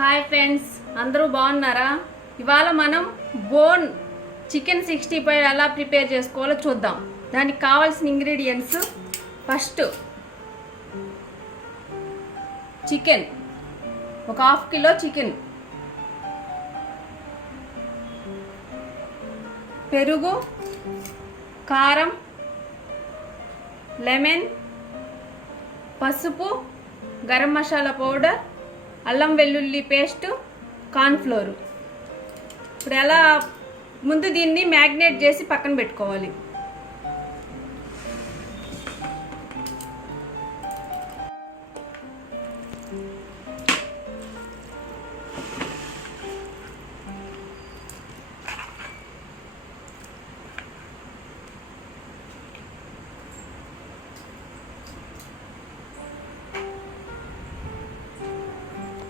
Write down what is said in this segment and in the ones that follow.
Hi friends, అందరూ బాగున్నారా? ఇవాళ మనం బోన్ చికెన్ 65 ఎలా ప్రిపేర్ చేసుకోవాలో చూద్దాం. దానికి కావాల్సిన ఇంగ్రీడియంట్స్: ఫస్ట్ చికెన్, ఒక ½ కిలో చికెన్, పెరుగు, కారం, లెమన్, పసుపు, గరం మసాలా పౌడర్, అల్లం వెల్లుల్లి పేస్ట్, కార్న్ఫ్లోర్. ఇప్పుడు ఎలా ముందు దీన్ని మ్యాగ్నేట్ చేసి పక్కన పెట్టుకోవాలి.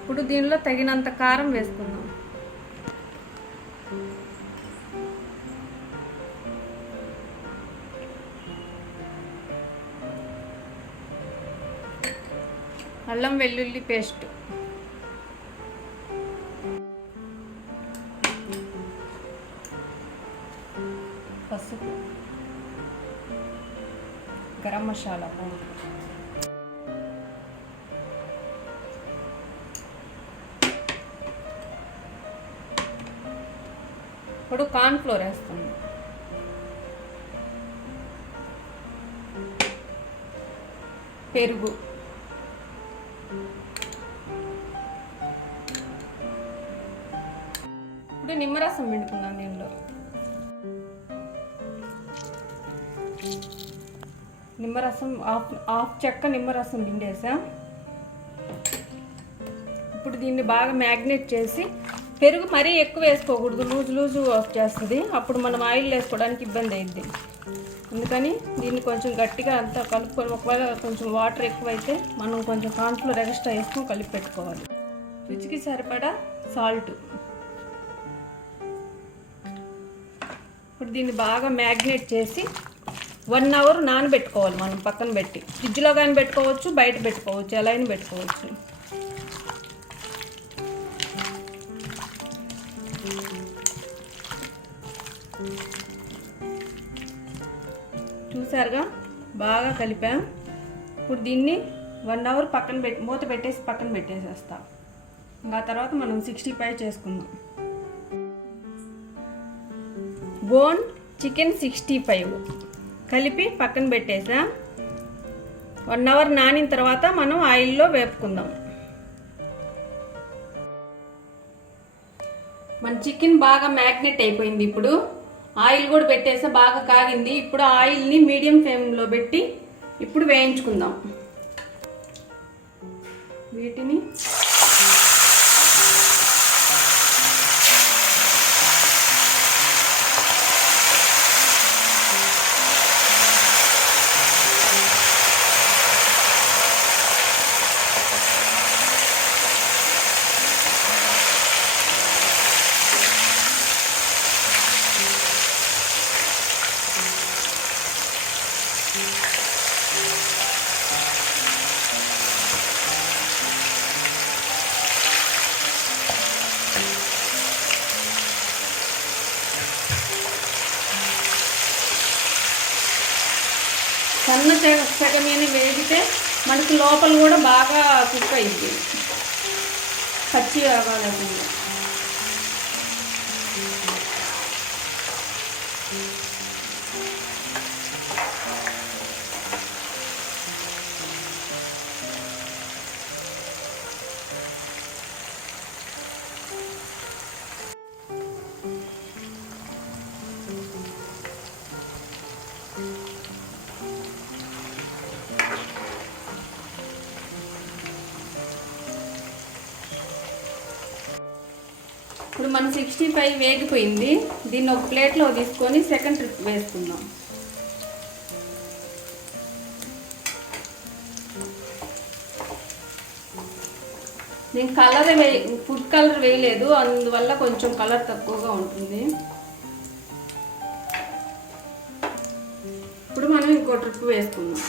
ఇప్పుడు దీనిలో తగినంత కారం వేసుకుందాం. అల్లం వెల్లుల్లి పేస్ట్, పసుపు, గరం మసాలా పౌడర్, ఇప్పుడు కార్న్ఫ్లోర్ వేస్తాను, పెరుగు, ఇప్పుడు నిమ్మరసం పిండుకుందాం. దీనిలో నిమ్మరసం హాఫ్ చెక్క నిమ్మరసం పిండేసా. ఇప్పుడు దీన్ని బాగా మ్యాగ్నేట్ చేసి, పెరుగు మరీ ఎక్కువ వేసుకోకూడదు, లూజు వచ్చేస్తుంది, అప్పుడు మనం ఆయిల్ వేసుకోవడానికి ఇబ్బంది అయింది. అందుకని దీన్ని కొంచెం గట్టిగా అంతా కలుపుకొని, ఒకవేళ కొంచెం వాటర్ ఎక్కువైతే మనం కొంచెం కార్న్ఫ్లోర్ ఎక్స్ట్రా వేసుకొని కలిపి పెట్టుకోవాలి. రుచికి సరిపడా సాల్ట్. ఇప్పుడు దీన్ని బాగా మ్యాగ్నేట్ చేసి 1 అవర్ నానబెట్టుకోవాలి. మనం పక్కన పెట్టి ఫ్రిడ్జ్లో కానీ పెట్టుకోవచ్చు, బయట పెట్టుకోవచ్చు, ఎలా అయినా పెట్టుకోవచ్చు. చూసారుగా, బాగా కలిపా. ఇప్పుడు దీన్ని 1 అవర్ పక్కన పెట్టి మూత పెట్టేసి పక్కన పెట్టేసేస్తాం. ఇంకా తర్వాత మనం 65 చేసుకుందాం. బోన్ చికెన్ 65 కలిపి పక్కన పెట్టేసా. 1 అవర్ నానిన తర్వాత మనం ఆయిల్లో వేపుకుందాం. మన చికెన్ బాగా మ్యాగ్నెట్ అయిపోయింది. ఇప్పుడు ఆయిల్ కూడా పెట్టేసా, బాగా కాగింది. ఇప్పుడు ఆయిల్ని మీడియం ఫ్లేమ్లో పెట్టి ఇప్పుడు వేయించుకుందాం. వీటిని సన్న సెగ మీద వేగితే మనకి లోపల కూడా బాగా కుక్ అయింది. పచ్చి ఆగాలకుండా. ఇప్పుడు మన 65 వేగిపోయింది. దీన్ని ఒక ప్లేట్లో తీసుకొని సెకండ్ ట్రిప్ వేసుకుందాం. నేను ఫుడ్ కలర్ వేయలేదు, అందువల్ల కొంచెం కలర్ తక్కువగా ఉంటుంది. ఇప్పుడు మనం ఇంకో ట్రిప్ వేసుకుందాం.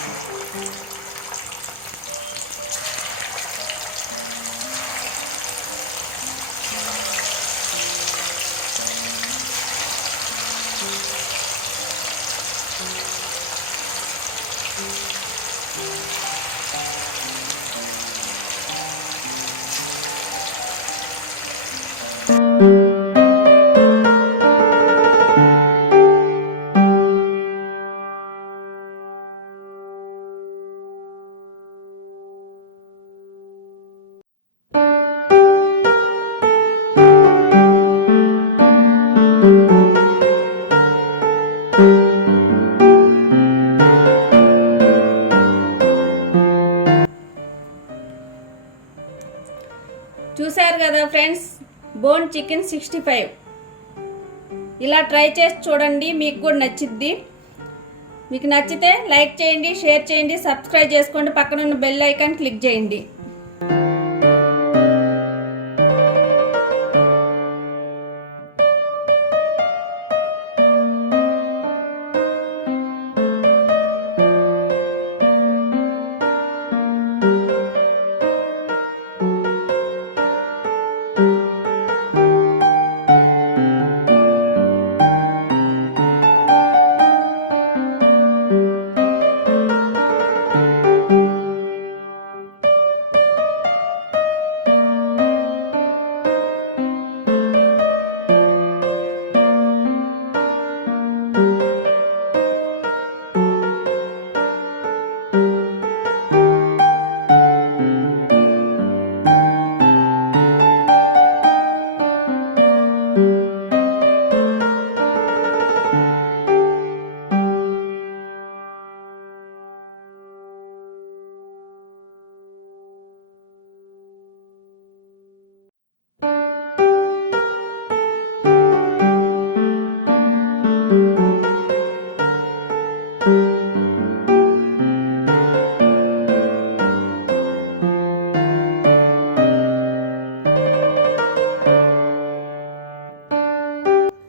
చూశారు కదా ఫ్రెండ్స్, బోన్ చికెన్ 65. ఇలా ట్రై చేసి చూడండి, మీకు కూడా నచ్చిద్ది. మీకు నచ్చితే లైక్ చేయండి, షేర్ చేయండి, సబ్స్క్రైబ్ చేసుకోండి, పక్కన ఉన్న బెల్ ఐకాన్ క్లిక్ చేయండి.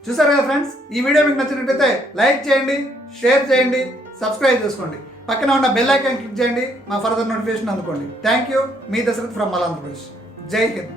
చూసారు కదా ఫ్రెండ్స్, ఈ వీడియో మీకు నచ్చినట్లయితే లైక్ చేయండి, షేర్ చేయండి, సబ్స్క్రైబ్ చేసుకోండి, పక్కన ఉన్న బెల్ ఐకాన్ క్లిక్ చేయండి, మా ఫర్దర్ నోటిఫికేషన్ అందుకోండి. Thank you. Me Dashrath from Andhra Pradesh. జై హింద్.